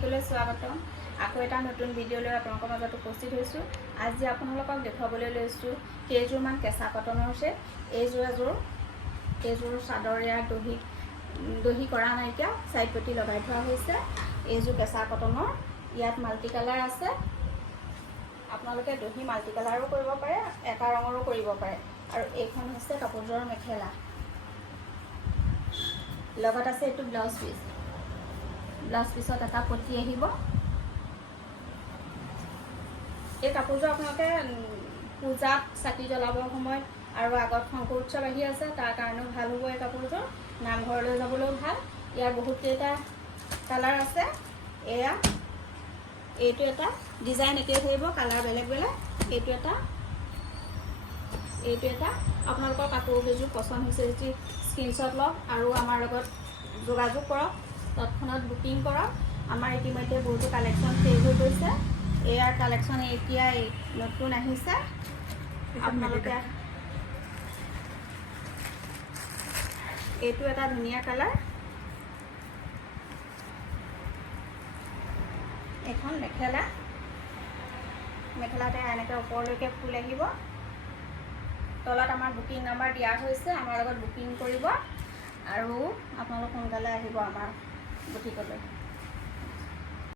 বুটিকলৈ স্বাগতম। আকৌ এটা নতুন ভিডিঅ' লৈ আপোনালোকৰ মাজত উপস্থিত হৈছোঁ। আজি আপোনালোকক দেখুৱাবলৈ লৈছোঁ কেইযোৰমান কেঁচা কটনৰ ছেট। এইযোৰ চাদৰ ইয়াৰ দহি কৰা নাইকিয়া চাইড পটি লগাই থোৱা হৈছে। এইযোৰ কেঁচা কটনৰ, ইয়াত মাল্টি কালাৰ আছে। আপোনালোকে দহি মাল্টি কালাৰো কৰিব পাৰে, এটা ৰঙৰো কৰিব পাৰে। আৰু এইখন হৈছে কাপোৰযোৰৰ মেখেলা, লগত আছে এইটো ব্লাউজ পিচ। ব্লাউজ পিছত এটা পটি আহিব। এই কাপোৰযোৰ আপোনালোকে পূজাত চাকি জ্বলাবৰ সময়ত আৰু আগত শংকৰ উৎসৱ আহি আছে, তাৰ কাৰণেও ভাল হ'ব। এই কাপোৰযোৰ নামঘৰলৈ যাবলৈও ভাল। ইয়াৰ বহুতকেইটা কালাৰ আছে। এইটো এটা ডিজাইন একেই থাকিব, কালাৰ বেলেগ বেলেগ। এইটো এটা আপোনালোকৰ কাপোৰ কেইযোৰ পচন্দ হৈছে যদি স্ক্ৰীনশ্বট লওক আৰু আমাৰ লগত যোগাযোগ কৰক, তৎক্ষণাত বুকিং কৰক। আমাৰ ইতিমধ্যে বহুতো কালেকশ্যন শেষ হৈ গৈছে। এয়াৰ কালেকশ্যন এতিয়া নতুন আহিছে। আপোনালোকে এইটো এটা ধুনীয়া কালাৰ। এখন মেখেলাতে এনেকৈ ওপৰলৈকে ফুল আহিব। তলত আমাৰ বুকিং নাম্বাৰ দিয়া হৈছে, আমাৰ লগত বুকিং কৰিব আৰু আপোনালোক সোনকালে আহিব আমাৰ বুটিকলৈ।